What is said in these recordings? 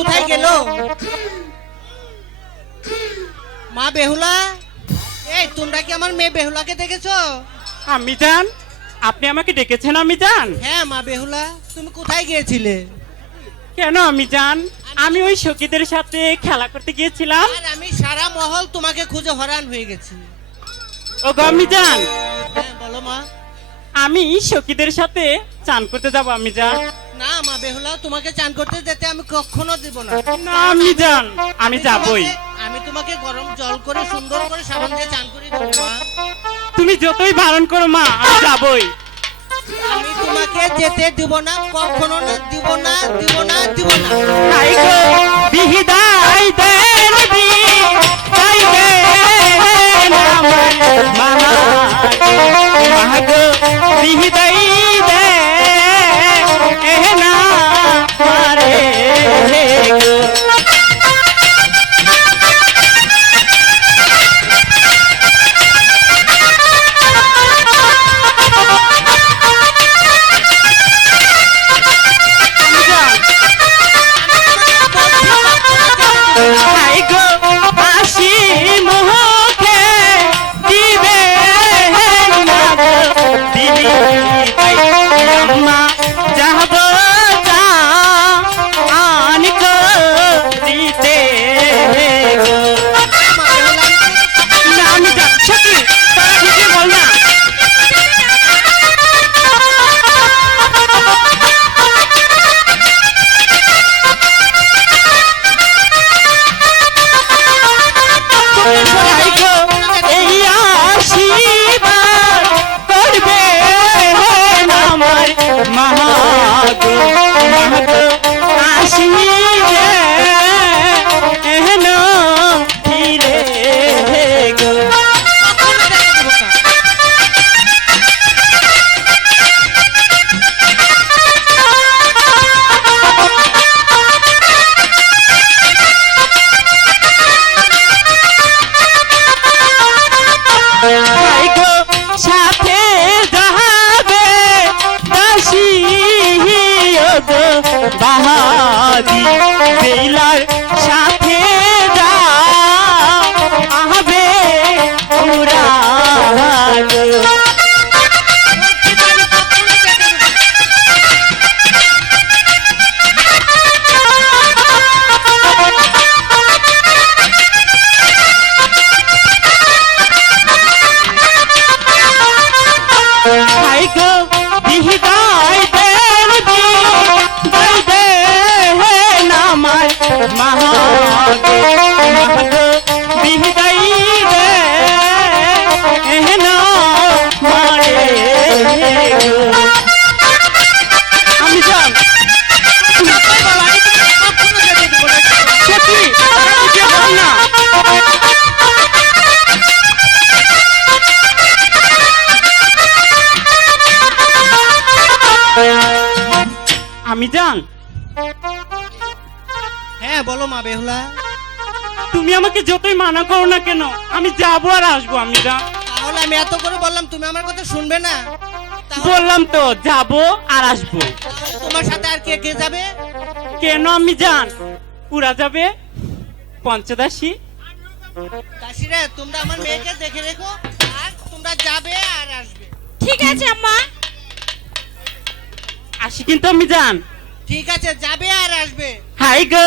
কোথায় গেল? মা বেহুলা? এই তোমরা কি আমার মেয়ে বেহুলাকে দেখেছ? আমি জান আপনি আমাকে ডেকেছেন আমি জান হ্যাঁ মা বেহুলা তুমি কোথায় গিয়েছিলে? কেন আমি জান আমি ওই সখীদের সাথে খেলা করতে গিয়েছিলাম। আর আমি সারা মহল তোমাকে খুঁজে হরান হয়ে গেছি। ও গো আমি জান হ্যাঁ বলো মা। আমি সখীদের সাথে চান করতে যাব আমি জান না মা বেহুলা তোমাকে চান করতে যেতে আমি কখনো দেব না। না আমি জান আমি যাবই। আমি তোমাকে গরম জল করে সুন্দর করে সাবান দিয়ে চান করে দেবো মা। তুমি যতই বারণ করো মা আমি যাবই। আমি তোমাকে যেতে দিব না কখনো না দিব না দিব না দিব না। বলো মা বেহুলা। তুমি আমাকে যতই মানা করো না কেন আমি যাব আর আসব আমি তাহলে আমি এত করে বললাম তুমি আমার কথা শুনবে না? বললাম তো যাব আর আসব। তোমার সাথে আর কে কে যাবে? কেন আমি জান? পুরা যাবে? পঞ্চদাসী? কাশিরা তোমরা আমার মেয়েকে দেখে রেখো আর তোমরা যাবে আর আসবে। ঠিক আছে আম্মা। আসি কিন্তু আমি জান। ঠিক আছে যাবে আর আসবে। হাই গো।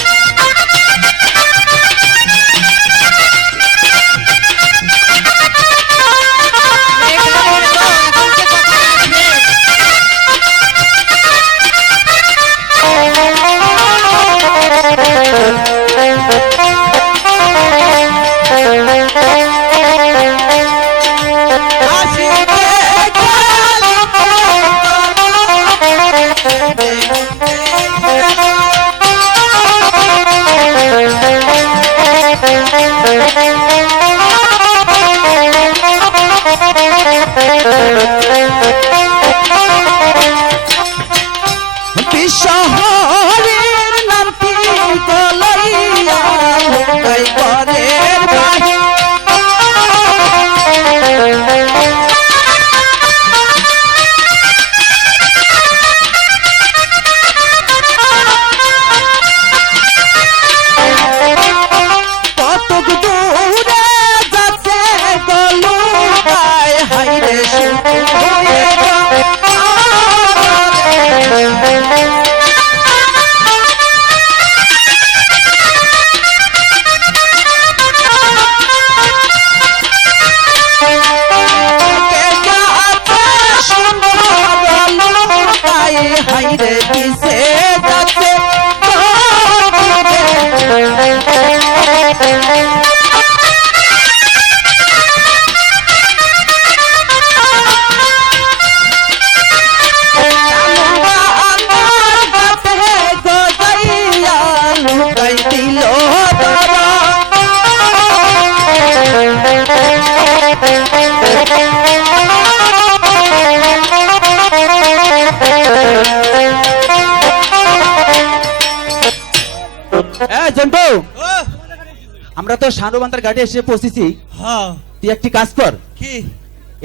তো সানুবান্দার ঘাটে এসে পৌঁছেছি। হ্যাঁ। তুই একটি কাজ কর। কি?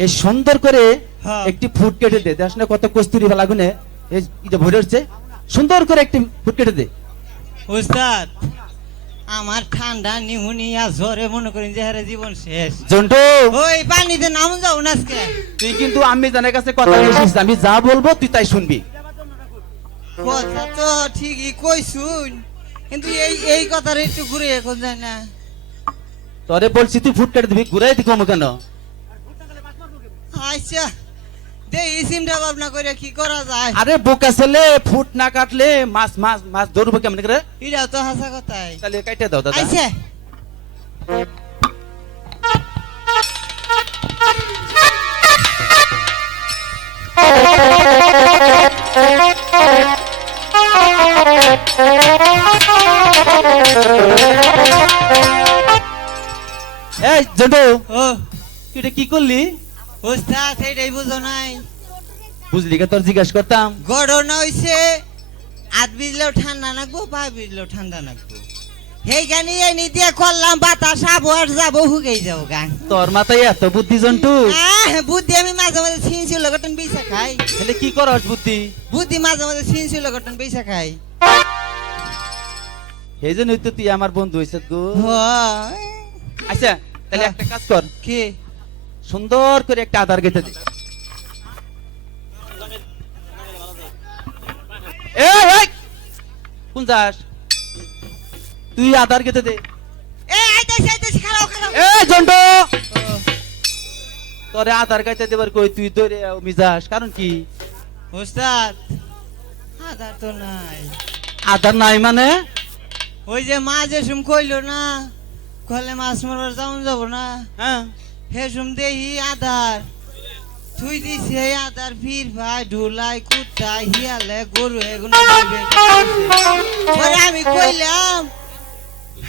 এই সুন্দর করে হ্যাঁ। একটি ফুট কেটে দে। দেখ না কত কস্তুরি ফেলা গুনে এই যে ভরে উঠছে। সুন্দর করে একটি ফুট কেটে দে। উস্তাদ আমার ঠান্ডা নিউমোনিয়া জ্বরে মনে করেন যে হারে জীবন শেষ। জন্টু! ওই পানিতে নাম যাও না আজকে। তুই কিন্তু আমি জানার কাছে কথা বলছিস। আমি যা বলব তুই তাই শুনবি। কথা তো ঠিকই কইছুন কিন্তু এই এই কথার একটু ঘুরে এখন যায় না। তোরে বলছি তুই ফুট কেটে দিবি ঘুরাই দি কমো কেন? আচ্ছা দে এই চিন্তা ভাবনা করে কি করা যায়? আরে বোকা ছেলে ফুট না কাটলে মাছ মাছ মাছ ধরবো কেমন করে? এটাও তো হাসা কথাই। তাহলে কাটে দাও দাদা। আচ্ছা। এই জন্টু ও তুই এটা কি করলি? উস্তাদ এটাই বুঝো নাই। বুঝলি কে তোর জিজ্ঞাসা করতাম। গড়না হইছে হাত বিজলেও ঠান্ডা নাকবো পা বিজলেও ঠান্ডা নাকবো। সেইখানে এনে দিয়ে করলাম বাতাস আবহাওয়ার যাব হুকেই যাব গান তোর মাথায় এত বুদ্ধি জন্টু? আহ, বুদ্ধি আমি মাঝে মাঝে ছিঁড়ছিল গঠন বেসা খাই। তাহলে কি করস বুদ্ধি? বুদ্ধি মাঝে মাঝে ছিঁড়ছিল গঠন বেসা খাই। সেই জন্যই তো তুই আমার বন্ধু হয়েছে গো। আচ্ছা তাহলে একটা কাজ কর কি? সুন্দর করে একটা আধার গেতে দে! কোন যাস? তুই আধার গেতে দে। তোরে আধার গাইতে দেবার কই তুই ধরে মিজাস কারণ কি? ওস্তাদ আধার তো নাই। আধার নাই মানে? ওই যে মা যে সুম কইলো না কলে মাছ মারবার যাওন যাব না? হ্যাঁ। হে সুম দেহি আধার তুই দিছি আধার ফির ভাই ঢুলাই কুত্তা হিয়ালে গরু এগুলো আমি কইলাম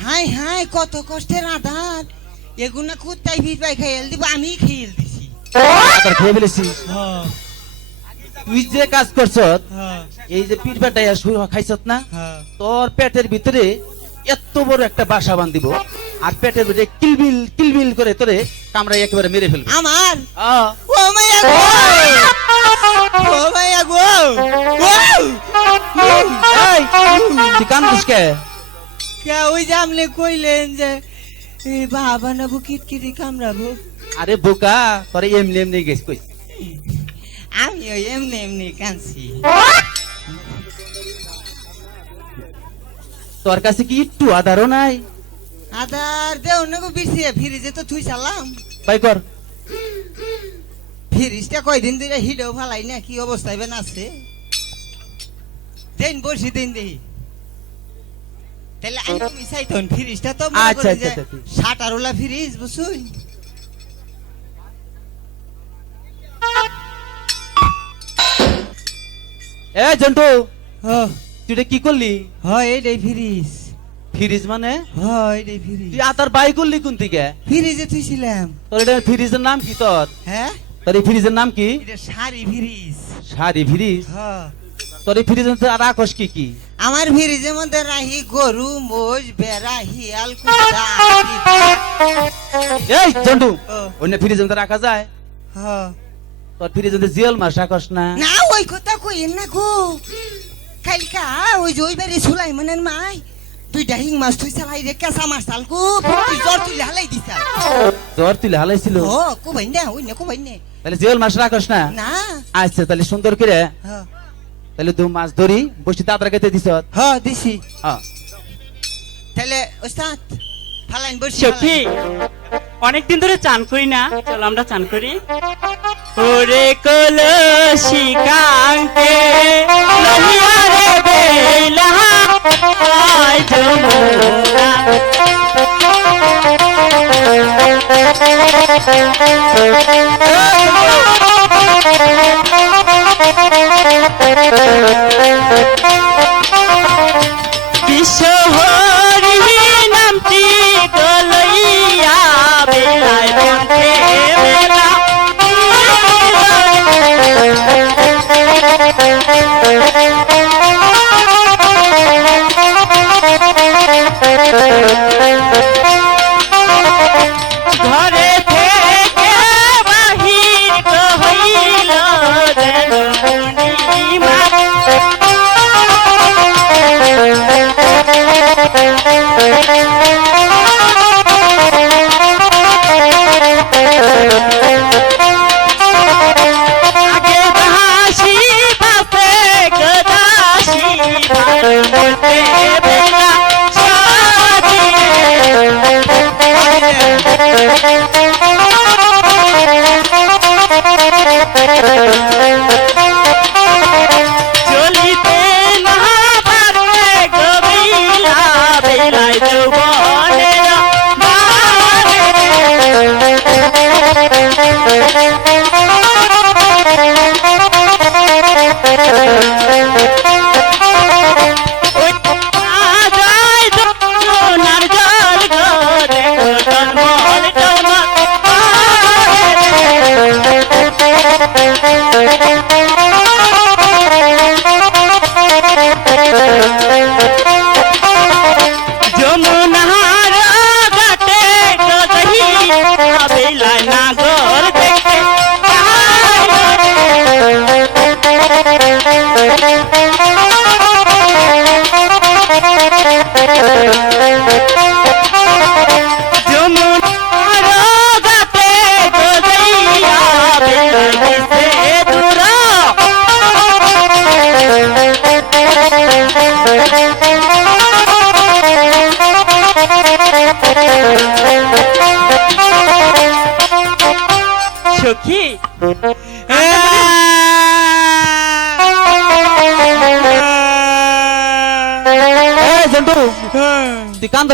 হাই হাই কত কষ্টের আধার এগুলো কুত্তাই ফির ভাই খাইল দিব আমি খেয়েল দিছি। আধার খেয়ে ফেলেছিস হ্যাঁ। তুই যে কাজ করছ হ্যাঁ। এই যে পিঠ বেটাইয়া খাইছত না হ্যাঁ। তোর পেটের ভিতরে এত বড় একটা বাসা বান্ধিব আর পেটের ভিতরে কিলবিল কিলবিল করে তোরে কামড়াই একেবারে মেরে ফেলবে। আমার? ও মাইয়া গো! ও মাইয়া গো! ও এই, তুই কান্দিস কে? কে ওই যে আপনি কইলেন যে এই বাবা না নাবু কিটকিটি কামড়াবো। আরে বোকা তোরে এমনি এমনি গেছ কই? আমি ওই এমনি এমনি কাঁদছি। তোর কাছে কি একটু আধারও নাই? আদার বিরছে ফ্রিজে তো থুই চালাম ভাই কর। ফ্রিজটা কয়দিন ধরে হিডেও ফালাই না কি অবস্থায় বেন আছে দেন বসি দিন দেই। তাহলে আমি চাইতন ফ্রিজটা তো মনে আচ্ছা, আচ্ছা, আচ্ছা। ফ্রিজ বুঝুন এ জন্টু হ। তুই কি করলি? হয় এইটাই ফ্রিজ। ফ্রিজ মানে? হয় এইটাই ফ্রিজ। তুই আতার বাই করলি কোন থেকে? ফ্রিজে থুইছিলাম। তোর এটা ফ্রিজের নাম কি তোর? হ্যাঁ? তোর এই ফ্রিজের নাম কি? এটা শাড়ি ফ্রিজ। সারি ফ্রিজ? হ্যাঁ। তোর এই ফ্রিজের মধ্যে আর রাখস কি কি? আমার ফ্রিজের মধ্যে রাহি গরু মোষ বেড়া হিয়াল কুত্তা এই ও। অন্য ফ্রিজের মধ্যে রাখা যায়? হ্যাঁ। তোর ফ্রিজের মধ্যে জিয়াল মাছ রাখস না? না ওই কথা কইেন না গো। কালকা ওই যে ওই বাড়ি সুলাই মনের মাই। তুই ডাহিং মাছ তুই চালাই রে কেঁচা মাছ তালকু তুই জ্বর তুই হালাই দিস জ্বর তুলে হালাইছিল। ও কোবাই না ওই না কোবাই না। তাহলে মাছ রাখস না? না। আচ্ছা তাহলে সুন্দর করে হ্যাঁ তাহলে তুই মাছ ধরি বসে দাদরা খেতে দিস হ্যাঁ দিছি। হ্যাঁ তাহলে ওস্তাদ ফালাইন বসি সখী অনেকদিন ধরে চান করি না। চলো আমরা চান করি। ওরে কলসি কাঙ্কে বেলা আয় যমুনা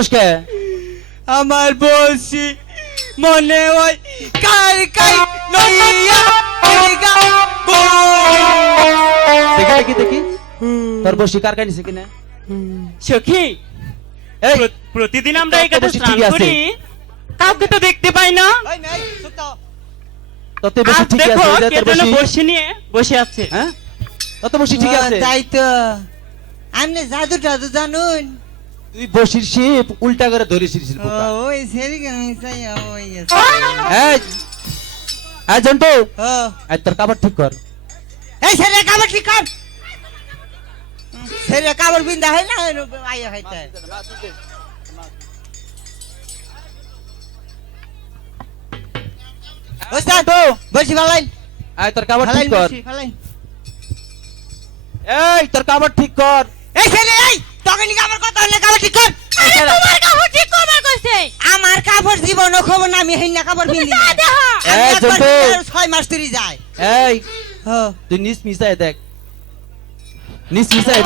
তুই কে? আমার বলছি মনে হয় কার কাই নইয়া গা দেখি দেখি? দেখি তোর বসি কার কানিছে কিনা? সখী এই প্রতিদিন আমরা এই তো স্নান করি কাউকে তো দেখতে পাই না। ওই মেই চুপ তো তোর তো বসি ঠিক আছে কে তোর যেন বসি। বসে নিয়ে বসে আছে। হ্যাঁ? তোর তো বসি ঠিক আছে তাই তো। আপনি জাদু টাদু জানুন। তুই বসির শিপ উল্টা করে ধরেছিস ওই সেরি ওই জন্টু তোর কাপড় ঠিক কর। এই সেরে কাবার ঠিক কর। সেরে কাবার বিন্দা হয় না আইয়া খাইতে ওস্তাদ বসি ভালাই এই তোর কাপড় ঠিক কর। এই তোর কাপড় ঠিক কর। এই ছেলে এই! তোকে নিকে আমার কথা হলে কাপড় ঠিক কর? তোমার কাপড় ঠিক করবার কইছে? আমার কাপড় জীবন খবর না আমি হেন্না কাপড় না। এই মাস তুই যায়। এই হো। তুই নিস মিশাই দেখ। নিস মিশাই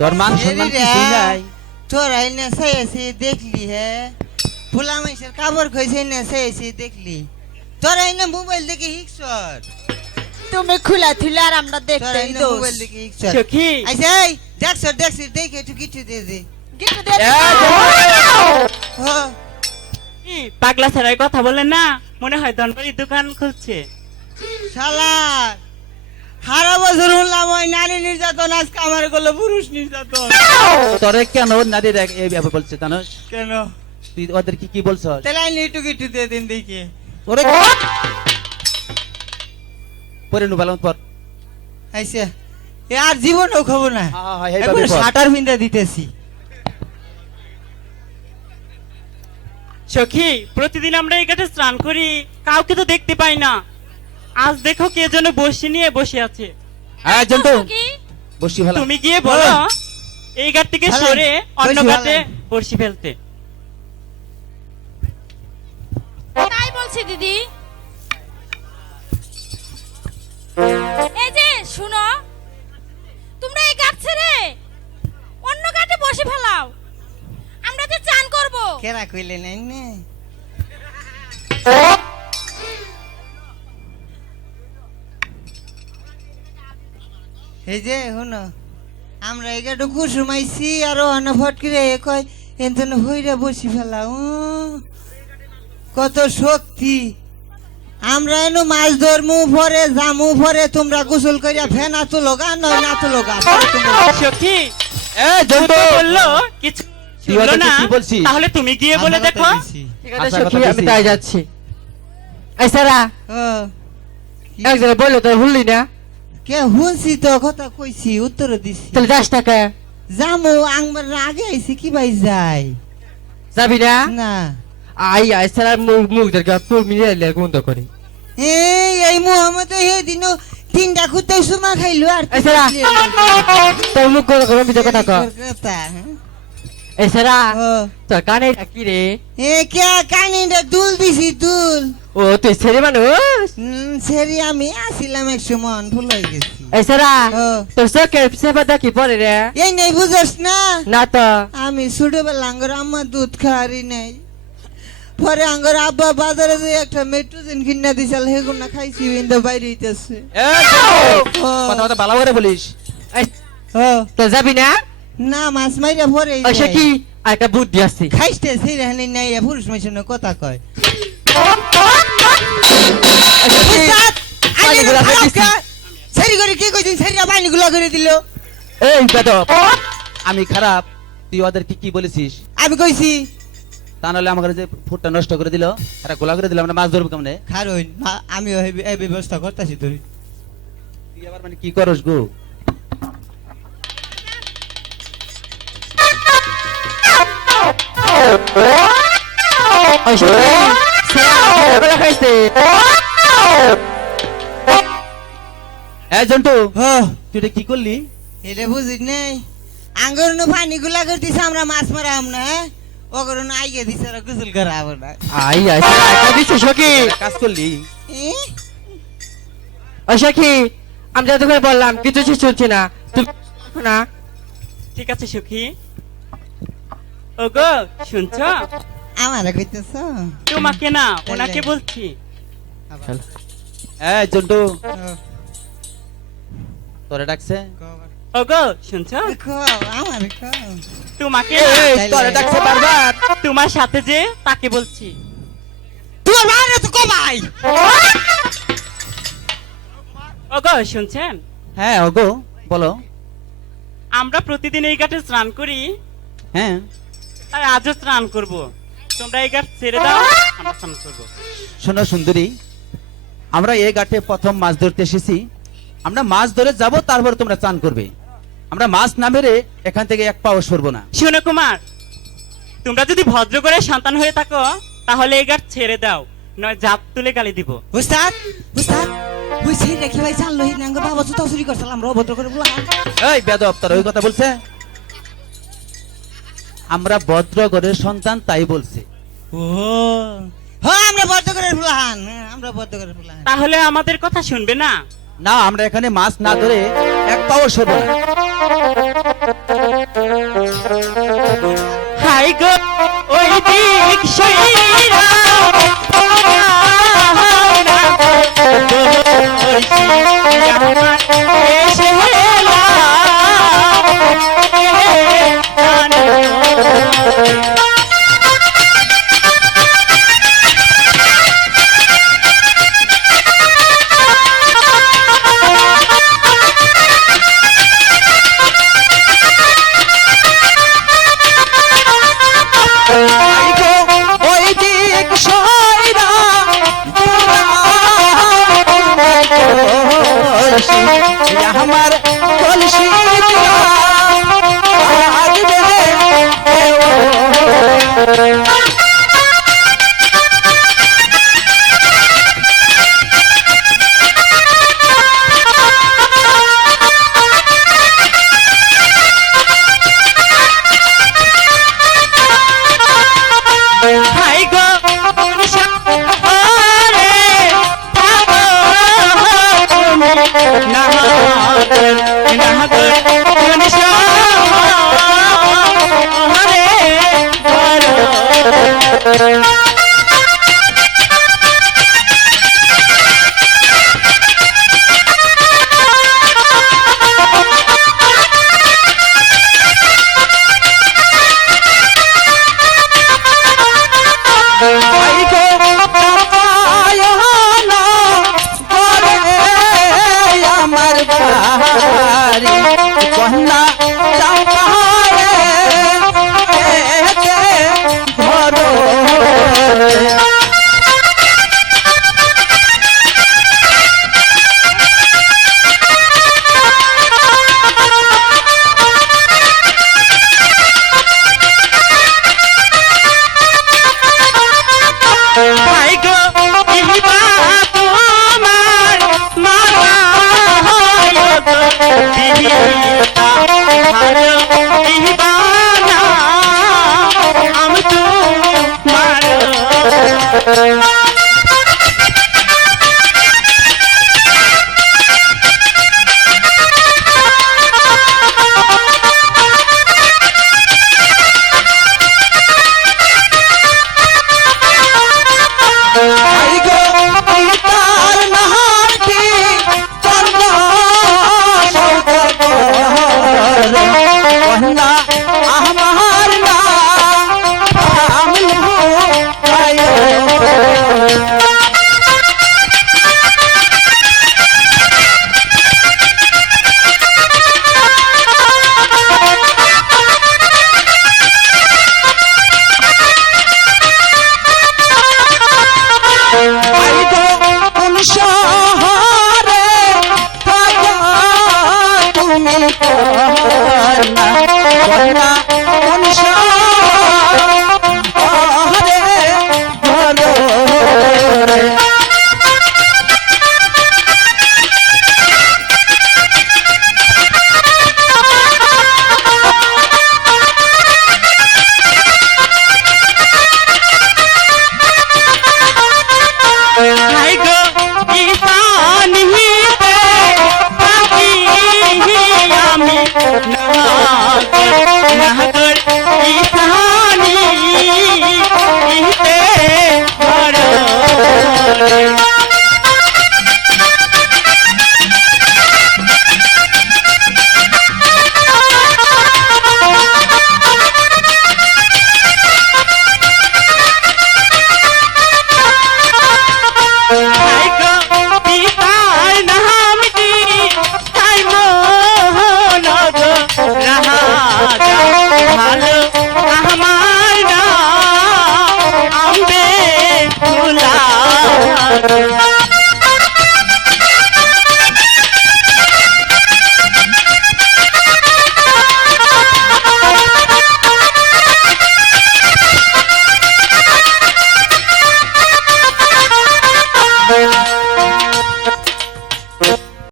তোর মান সম্মান কিছুই নাই। তোর আইনে দেখলি হে? ফুলা মাইসের কাপড় কইছে না সেয়েছি দেখলি। তোর আইনে মোবাইল দেখে হিকসর তুমি খুলা থুলে আর আমরা দেখতে মোবাইল দেখে হিকসর সখী। আইছে এই দেখে একটু কিছু দে দে। গিট্টু দে। এই পাগলা ছাড়াই কথা বলেন না মনে হয় ধনবাড়ি দোকান খুলছে। শালা সারা বছর শুনলাম ওই নারী নির্যাতন আজকে আমার করল পুরুষ নির্যাতন। তোরে কেন এক- এই ব্যাপার বলছে জানো কেন? তুই ওদের কি কি বলছ তাহলে আইনি একটু কিছু দিয়ে দিন দেখি। ওরে পরে নু বালাম পর। আইসে এ আর জীবনও খবর না। হ্যাঁ, হ্যাঁ, এই একবার শাটার ভিন্দা দিতেছি। সখী প্রতিদিন আমরা এখানে স্নান করি কাউকে তো দেখতে পাই না। আজ দেখো কে যেন বসে নিয়ে বসে আছে। হ্যাঁ জন্টু কি বসি ভালো। তুমি গিয়ে বলো এই ঘাট থেকে সরে অন্য ঘাটে বসি ফেলতে। বলছি দিদি? এই যে শুনো। তোমরা এই গাছ ছেড়ে অন্য বসে ফেলাও। আমরা চান করব। কেরা কইলে নাই নে এই যে শুনো। আমরা এগাটো কুসুমাইছি আর কয় এনতন হইরা বসি ফেলা উ, কত শক্তি। আমরা এনো মাছ ধরমু পরে জামু পরে তোমরা গোসল করিয়া ফেনা তুলো গা নয় না তুলো গা পরে তোমরা সখী এ ও জন্টু তো বলল কিছু শুনলো না? কি বলছিস? তাহলে তুমি গিয়ে বলে দেখো। ঠিক আছে আচ্ছা, সখী আমি তাই যাচ্ছি। এই সারা একজনে বলল তোর হুললি না? কে হুনছি তো কথা কইছি উত্তর দিছি। তাহলে যাস না কে? জামু আংবার আগে আইছি কি ভাই যাই যাবি না? না। আই আই সারা মুখ মুখ দেখে মুখ মিলিয়ে দিলে বন্ধ করে। এই এই মোহাম্মদ সেদিন তিনটা কুত্তে সুমা খাইলো আর এই সারা তোর মুখ করে করে বিজয় কথা কর হ্যাঁ? এই সারা তোর কানে কি রে? এ কে কানিটা দুল দিছি দুল। ও তুই ছেলে মানুষ? সেরি আমি আসিলাম এক সময় ভুল হয়ে গেছি। এই সারা তোর চোখের সেবা দেখি পরে রে? এই নেই বুঝস না? না তো। আমি ছোটবেলা আম্মা দুধ খাওয়ারি নাই। পরে আঙ্গর আব্বা বাজারে যে একটা মেট্রোজেন কিনা দিছিল হেগুনা খাইছি কিন্তু বাইরে হইতেছে। কথা কথা ভালো করে বলিস। তো যাবি না? না মাছ মাইরা পরে ওই সে কি? একটা বুদ্ধি আছে। খাইতে সেই রাহনি নাই এ পুরুষ মানুষের কথা কয়। কি? উস্তাদ, আইনের পানিগুলা খারাপ দিছি। কা? করে কি কইছিস দিল? এই আমি খারাপ। তুই ওদেরকে কি বলেছিস? আমি কইছি তা নাহলে আমাকে যে ফুটটা নষ্ট করে দিল এটা গোলা করে দিল আমরা মাছ ধরবো কেমনে? খারুন আমি এই ব্যবস্থা করতেছি ধরি তুই আবার মানে কি করস গো? জন্টু তুই কি করলি? এটা বুঝিস নাই। আঙ্গুর নো পানি গুলা করতেছে আমরা মাছ মারাম না ওগর না আইগে দিছে ওরা গোসল করাবো না। আই একটা দিচ্ছে কাজ করলি? ওই সখী আমি যত করে বললাম কিছু সে শুনছি না। তুমি না? ঠিক আছে সখী। ওগো শুনছো? আমারে কইতেছ? তোমাকে না ওনাকে বলছি। এ জন্টু। তোরে ডাকছে? ওগো শুনছো আমারে। তোমাকে এই তোরে ডাকছে বারবার তোমার সাথে যে তাকে বলছি তোমার তো কবাই ওগো শুনছেন হ্যাঁ ওগো বলো আমরা প্রতিদিন এই ঘাটে স্নান করি হ্যাঁ তাই আজও স্নান করব তোমরা এই ঘাট ছেড়ে দাও আমরা স্নান করব শোনো সুন্দরী আমরা এই ঘাটে প্রথম মাছ ধরতে এসেছি। আমরা মাছ ধরে যাব তারপর তোমরা চান করবে। আমরা মাছ না মেরে এখান থেকে এক পাও সরবো না। শোনো কুমার তোমরা যদি ভদ্র করে সন্তান হয়ে থাকো তাহলে এই ঘাট ছেড়ে দাও নয় জাপ তুলে গালি দিব। উস্তাদ উস্তাদ ওই সেই রেখে ভাই জানলো হি নাঙ্গ বাবা জুতা চুরি করছিলাম র ভদ্র করে বলা এই বেদব তার ওই কথা বলছে? আমরা ভদ্র ঘরের সন্তান তাই বলছে। ও হ্যাঁ আমরা ভদ্র করে ফুলাহান হ্যাঁ, আমরা ভদ্র করে ফুলাহান তাহলে আমাদের কথা শুনবে না? না আমরা এখানে মাছ না ধরে এক পাও শোধ হাই গো ওই দিক সইরা